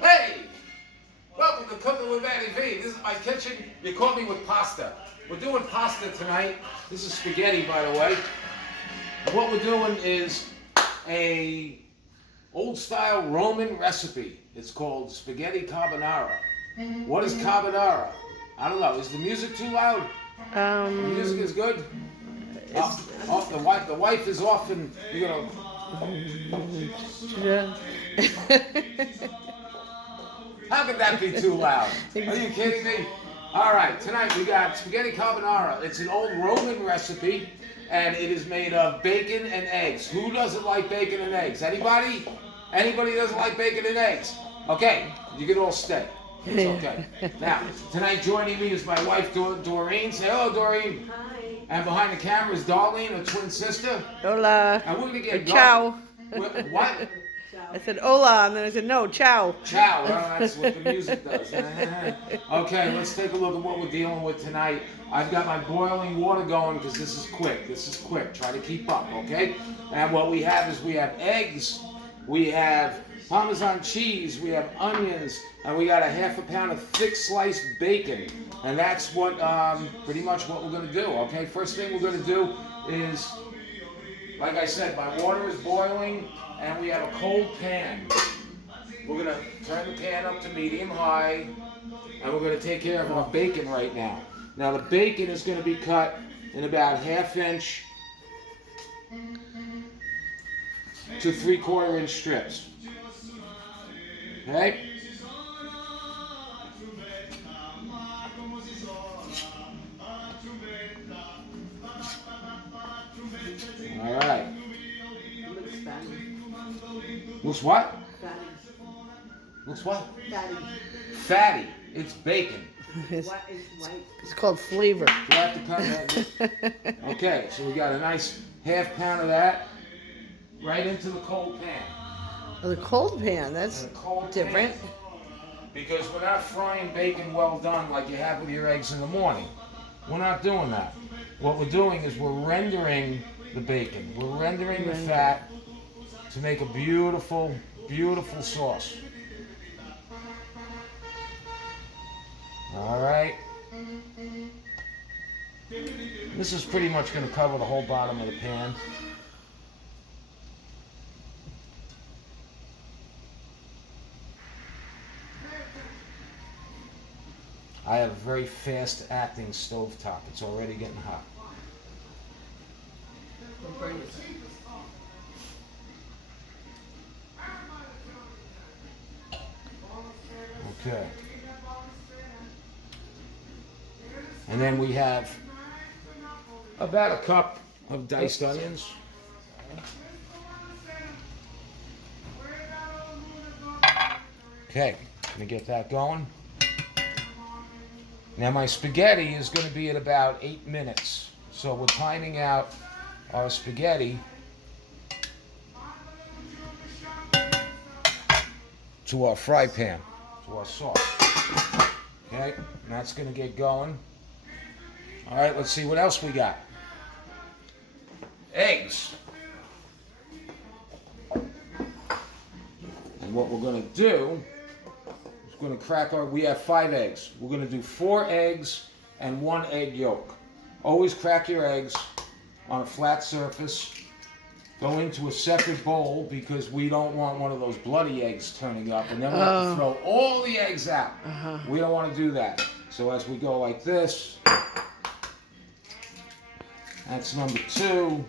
Hey! Welcome to Cooking with Matty V. This is my kitchen. You caught me with pasta. We're doing pasta tonight. This is spaghetti, by the way. And what we're doing is a old-style Roman recipe. It's called spaghetti carbonara. What is carbonara? I don't know. Is the music too loud? The music is good? The wife is off and you're going to... Yeah. How could that be too loud? Are you kidding me? All right, tonight we got spaghetti carbonara. It's an old Roman recipe, and it is made of bacon and eggs. Who doesn't like bacon and eggs? Anybody? Anybody doesn't like bacon and eggs? Okay, you can all stay. It's okay. Now, tonight joining me is my wife, Doreen. Say hello, Doreen. Hi. And behind the camera is Darlene, a twin sister. Hola. And we're going to get Ciao. What? I said hola, and then I said no, ciao. Ciao. Well, that's what the music does. Okay, let's take a look at what we're dealing with tonight. I've got my boiling water going because this is quick. This is quick. Try to keep up, okay? And what we have is we have eggs, we have Parmesan cheese, we have onions, and we got a half a pound of thick sliced bacon. And that's what pretty much what we're going to do, okay? First thing we're going to do is, like I said, my water is boiling and we have a cold pan. We're going to turn the pan up to medium high and we're going to take care of our bacon right now. Now the bacon is going to be cut in about 1/2 inch to 3/4 inch strips. Okay? All right. Looks fatty. Looks what? Fatty. Looks what? Fatty. Fatty. It's bacon. It's, What is white? it's called flavor. Do I have to cut that? Okay, so we got a nice 1/2 pound of that right into the cold pan. Oh, the cold pan, that's In the cold different. pan, because we're not frying bacon well done like you have with your eggs in the morning. We're not doing that. What we're doing is we're rendering the bacon. We're rendering the fat to make a beautiful, beautiful sauce. All right. This is pretty much going to cover the whole bottom of the pan. I have a very fast acting stovetop. It's already getting hot. Don't burn it. Okay. And then we have about a cup of diced onions. Okay, gonna get that going. Now my spaghetti is gonna be at about 8 minutes. So we're timing out our spaghetti to our fry pan, to our sauce. Okay, and that's gonna get going. All right, let's see what else we got. Eggs. And what we're gonna do is we're gonna crack we have 5 eggs. We're gonna do 4 eggs and 1 egg yolk. Always crack your eggs on a flat surface. Go into a separate bowl because we don't want one of those bloody eggs turning up and then we have to throw all the eggs out. We don't want to do that. So as we go like this, that's number 2.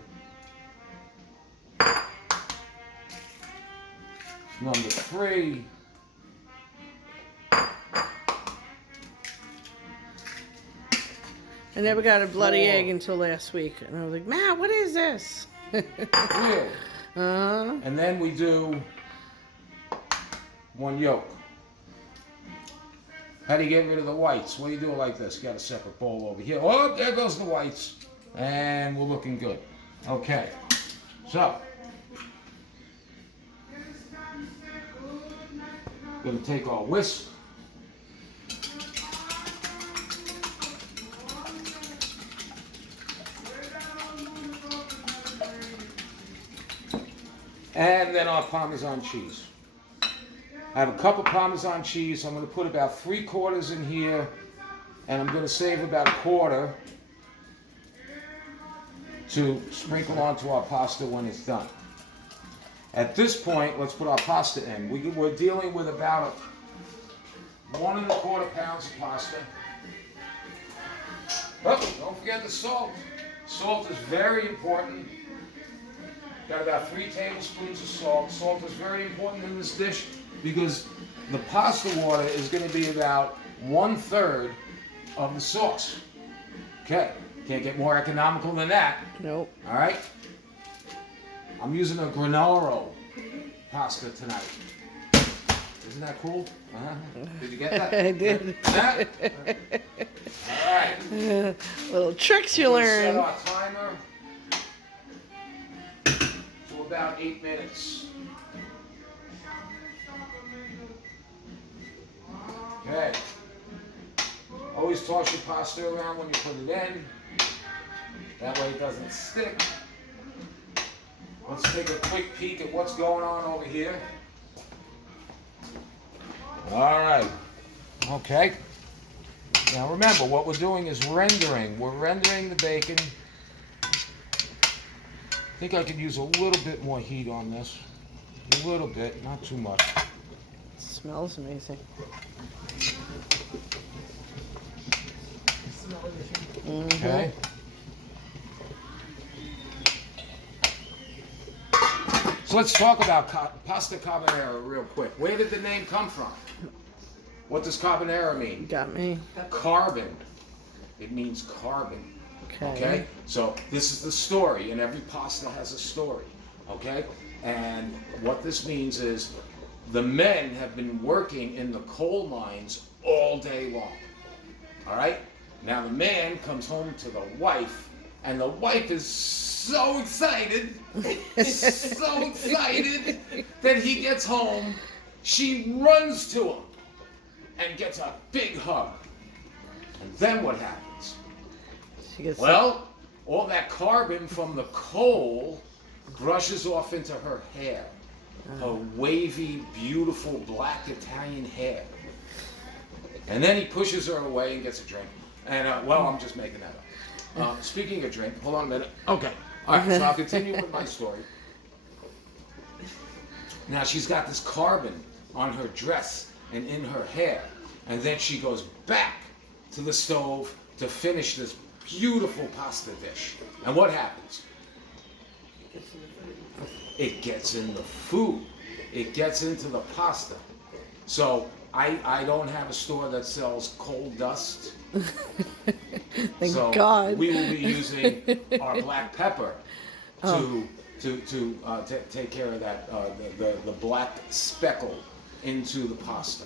Number 3. I never got a bloody 4. egg until last week. And I was like, man, what is this? Really? And then we do 1 yolk. How do you get rid of the whites? Well, you do it like this. You got a separate bowl over here. Oh, there goes the whites. And we're looking good. Okay. So, going to take our whisk. And then our Parmesan cheese. I have a cup of Parmesan cheese. I'm going to put about 3/4 in here, and I'm going to save about 1/4 to sprinkle onto our pasta when it's done. At this point, let's put our pasta in. We're dealing with about 1 1/4 pounds of pasta. Oh, don't forget the salt. Salt is very important. Got about 3 tablespoons of salt. Salt is very important in this dish because the pasta water is going to be about 1/3 of the sauce. Okay, can't get more economical than that. Nope. All right. I'm using a Granaro pasta tonight. Isn't that cool? Did you get that? I did. Huh? All right. Little tricks you We're gonna set learn. our timer to about 8 minutes. Okay. Always toss your pasta around when you put it in. That way it doesn't stick. Let's take a quick peek at what's going on over here. All right. Okay. Now remember, what we're doing is rendering. We're rendering the bacon. I think I could use a little bit more heat on this. A little bit, not too much. It smells amazing. Okay. So let's talk about pasta carbonara real quick. Where did the name come from? What does carbonara mean? You got me. Carbon. It means carbon. Okay? So this is the story, and every pasta has a story. Okay? And what this means is the men have been working in the coal mines all day long. All right? Now the man comes home to the wife, and the wife is so excited, so excited that he gets home. She runs to him and gets a big hug. And then what happens? She gets Well, all that carbon from the coal brushes off into her hair. Her wavy, beautiful, black Italian hair. And then he pushes her away and gets a drink. And, well, I'm just making that up. Speaking of drink, hold on a minute. Okay. All right, so I'll continue with my story. Now, she's got this carbon on her dress and in her hair. And then she goes back to the stove to finish this beautiful pasta dish. And what happens? It gets in the food. It gets into the pasta. So I don't have a store that sells coal dust. Thank So God. we will be using our black pepper to take care of that the black speckle into the pasta,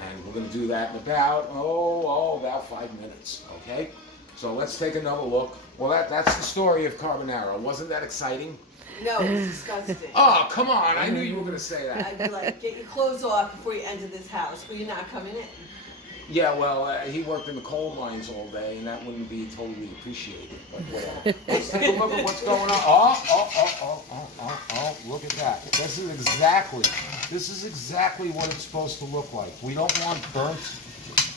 and we're going to do that in about about 5 minutes. Okay, so let's take another look. Well, that's the story of carbonara. Wasn't that exciting? No, it's disgusting. Oh, come on! I knew you were going to say that. I'd be like, get your clothes off before you enter this house, or you're not coming in. Yeah, well, he worked in the coal mines all day, and that wouldn't be totally appreciated. But whatever. Let's take a look at what's going on. Oh, look at that. This is exactly what it's supposed to look like. We don't want burnt,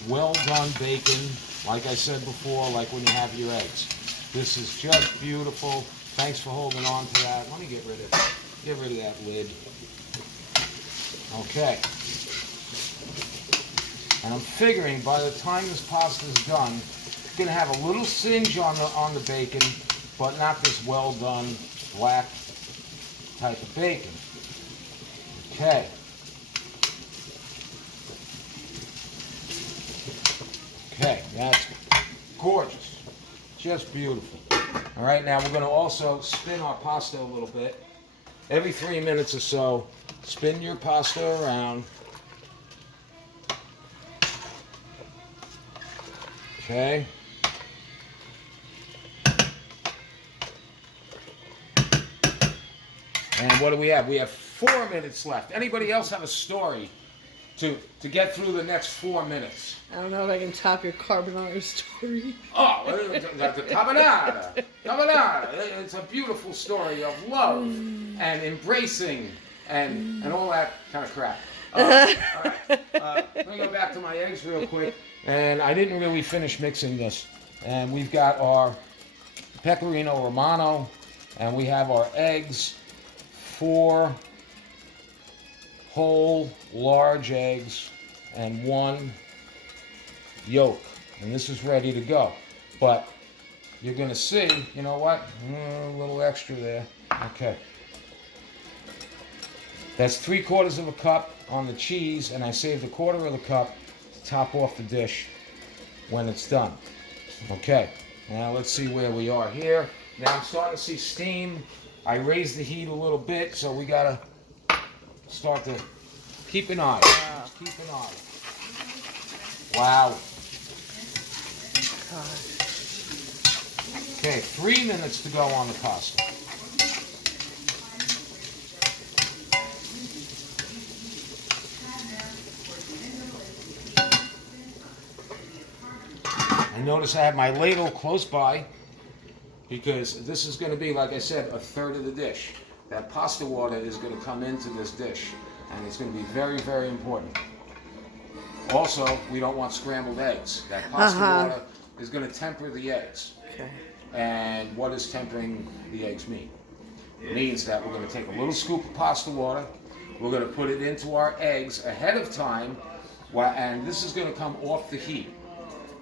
well-done bacon, like I said before, like when you have your eggs. This is just beautiful. Thanks for holding on to that. Let me get rid of that lid. Okay. And I'm figuring by the time this pasta is done, it's going to have a little singe on the bacon, but not this well done black type of bacon. Okay. Okay, that's gorgeous. Just beautiful. All right, now we're going to also spin our pasta a little bit. Every 3 minutes or so, spin your pasta around. Okay. And what do we have? We have 4 minutes left. Anybody else have a story to get through the next 4 minutes? I don't know if I can top your carbonara story. Oh, the Carbonara. Carbonara. It's a beautiful story of love and embracing and all that kind of crap. All right. Let me go back to my eggs real quick. And I didn't really finish mixing this. And we've got our pecorino romano, and we have our eggs, 4 whole large eggs, and 1 yolk. And this is ready to go. But you're going to see, you know what? A little extra there. Okay. That's 3/4 of a cup on the cheese, and I saved 1/4 of the cup to top off the dish when it's done. Okay, now let's see where we are here. Now I'm starting to see steam. I raised the heat a little bit, so we gotta start to keep an eye. Just keep an eye. Wow. Okay, 3 minutes to go on the pasta. And notice I have my ladle close by because this is going to be, like I said, 1/3 of the dish. That pasta water is going to come into this dish, and it's going to be very, very important. Also, we don't want scrambled eggs. That pasta water is going to temper the eggs. Okay. And what does tempering the eggs mean? It means that we're going to take a little scoop of pasta water, we're going to put it into our eggs ahead of time, and this is going to come off the heat.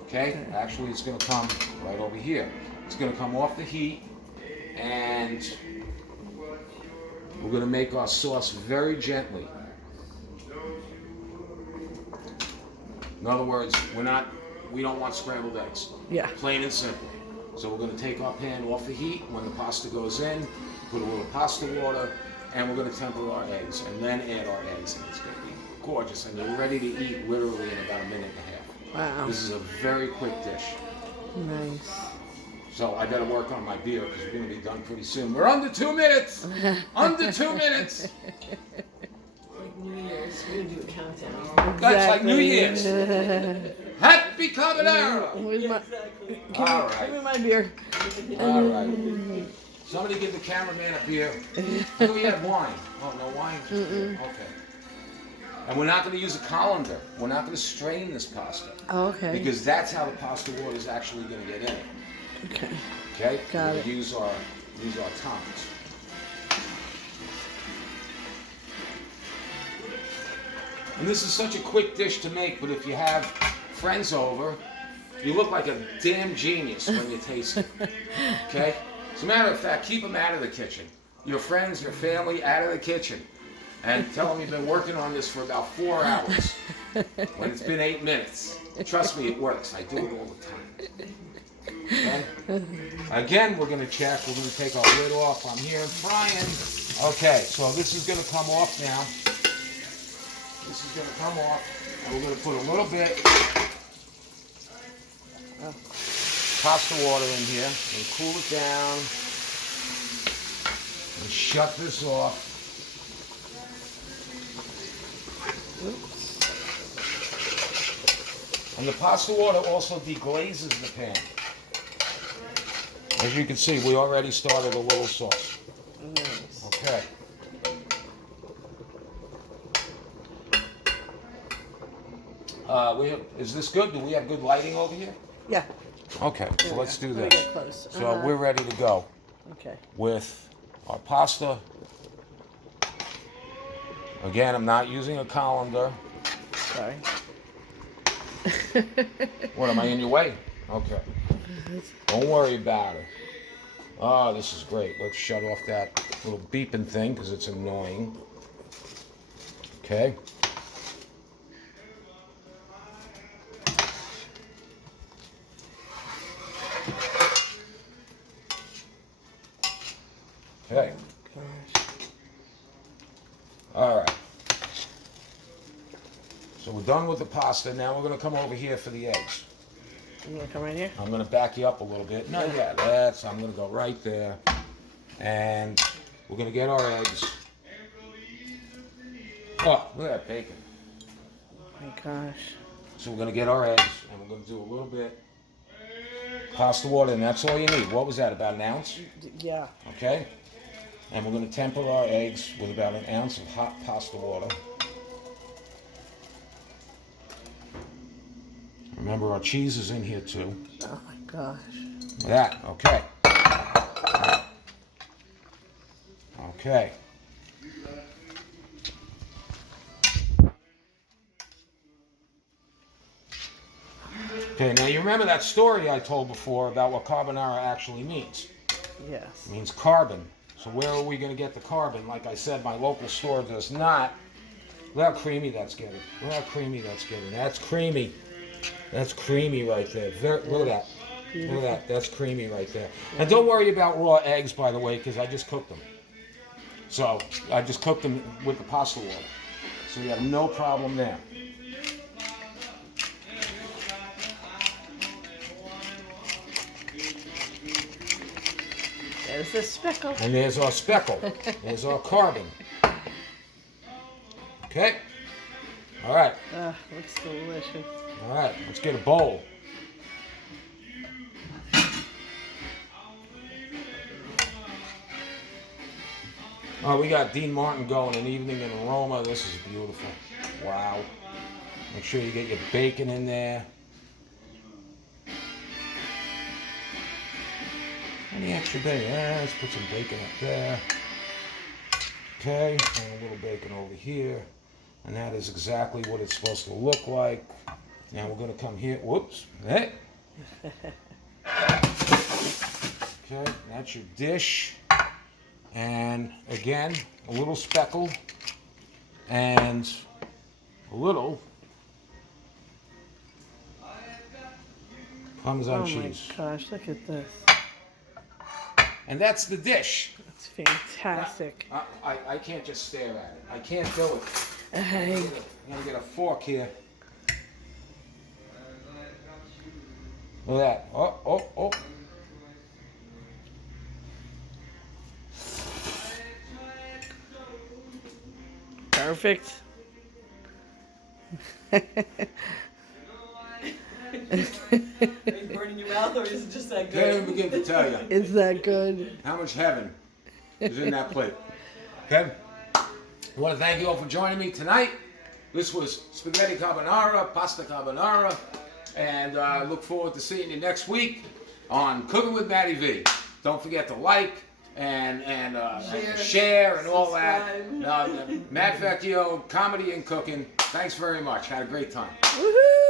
Okay? Actually, it's going to come right over here. It's going to come off the heat, and we're going to make our sauce very gently. In other words, we don't want scrambled eggs. Yeah. Plain and simple. So we're going to take our pan off the heat when the pasta goes in, put a little pasta water, and we're going to temper our eggs, and then add our eggs, and it's going to be gorgeous. And you're ready to eat literally in about 1.5 minutes. Wow. This is a very quick dish. Nice. So I better work on my beer because we're going to be done pretty soon. We're under 2 minutes! Under 2 minutes! Like New Year's, we're gonna do a countdown. That's like New Year's. Happy Carbonara! Where's my, Exactly. All give me right. my beer. All right. Somebody give the cameraman a beer. Do we have wine? Oh, no wine? Okay. And we're not going to use a colander. We're not going to strain this pasta. Oh, okay. Because that's how the pasta water is actually going to get in it. Okay. Okay? Got We're it. going to use our tongs. And this is such a quick dish to make, but if you have friends over, you look like a damn genius when you taste it. Okay? As a matter of fact, keep them out of the kitchen. Your friends, your family, out of the kitchen. And tell them you've been working on this for about 4 hours when it's been 8 minutes. Trust me, it works. I do it all the time. Okay? Again, we're going to check. We're going to take our lid off. I'm here and frying. Okay, so this is going to come off now. This is going to come off. And we're going to put a little bit of pasta water in here and cool it down. And shut this off. And the pasta water also deglazes the pan. As you can see, we already started a little sauce. Nice. Okay. Is this good? Do we have good lighting over here? Yeah. Okay, There so we let's go. do Let me this. get close. So we're ready to go Okay. with our pasta. Again, I'm not using a colander. Sorry. What, am I in your way? Okay. Don't worry about it. Oh, this is great. Let's shut off that little beeping thing because it's annoying. Okay. Okay. All right. So we're done with the pasta. Now we're going to come over here for the eggs. I'm gonna come right here. I'm going to back you up a little bit. Not yet. I'm going to go right there. And we're going to get our eggs. Oh, look at that bacon. Oh my gosh. So we're going to get our eggs, and we're going to do a little bit pasta water, and that's all you need. What was that, about 1 ounce? Yeah. Okay? And we're going to temper our eggs with about 1 ounce of hot pasta water. Remember, our cheese is in here too. Oh my gosh. That, okay. Okay. Okay, now you remember that story I told before about what carbonara actually means. Yes. It means carbon. So where are we going to get the carbon? Like I said, my local store does not. Look how creamy that's getting. Look how creamy that's getting. That's creamy. That's creamy right there. Look at that. Beautiful. Look at that. That's creamy right there. And don't worry about raw eggs, by the way, because I just cooked them. So I just cooked them with the pasta water. So you have no problem there. There's the speckle. And there's our speckle. There's our carbon. Okay. All right. Looks delicious. All right. Let's get a bowl. Oh, we got Dean Martin going, An Evening in Roma. This is beautiful. Wow. Make sure you get your bacon in there. Any extra bacon? Let's put some bacon up there. Okay, and a little bacon over here. And that is exactly what it's supposed to look like. Now we're going to come here. Whoops. Hey. Okay, that's your dish. And again, a little speckle and a little Parmesan cheese. Oh my gosh, look at this. And that's the dish. It's fantastic. I can't just stare at it. I can't do it. Hey. I'm gonna get a fork here. Look at that. Oh. Perfect. Are you burning your mouth, or is it just that Can't good? even begin to tell you Is that good? how much heaven is in that plate. Okay? I want to thank you all for joining me tonight. This was spaghetti carbonara, pasta carbonara, and I look forward to seeing you next week on Cooking with Matty V. Don't forget to like and share and all that. Subscribe. Matt Vecchio, Comedy and Cooking. Thanks very much. Had a great time. Woohoo!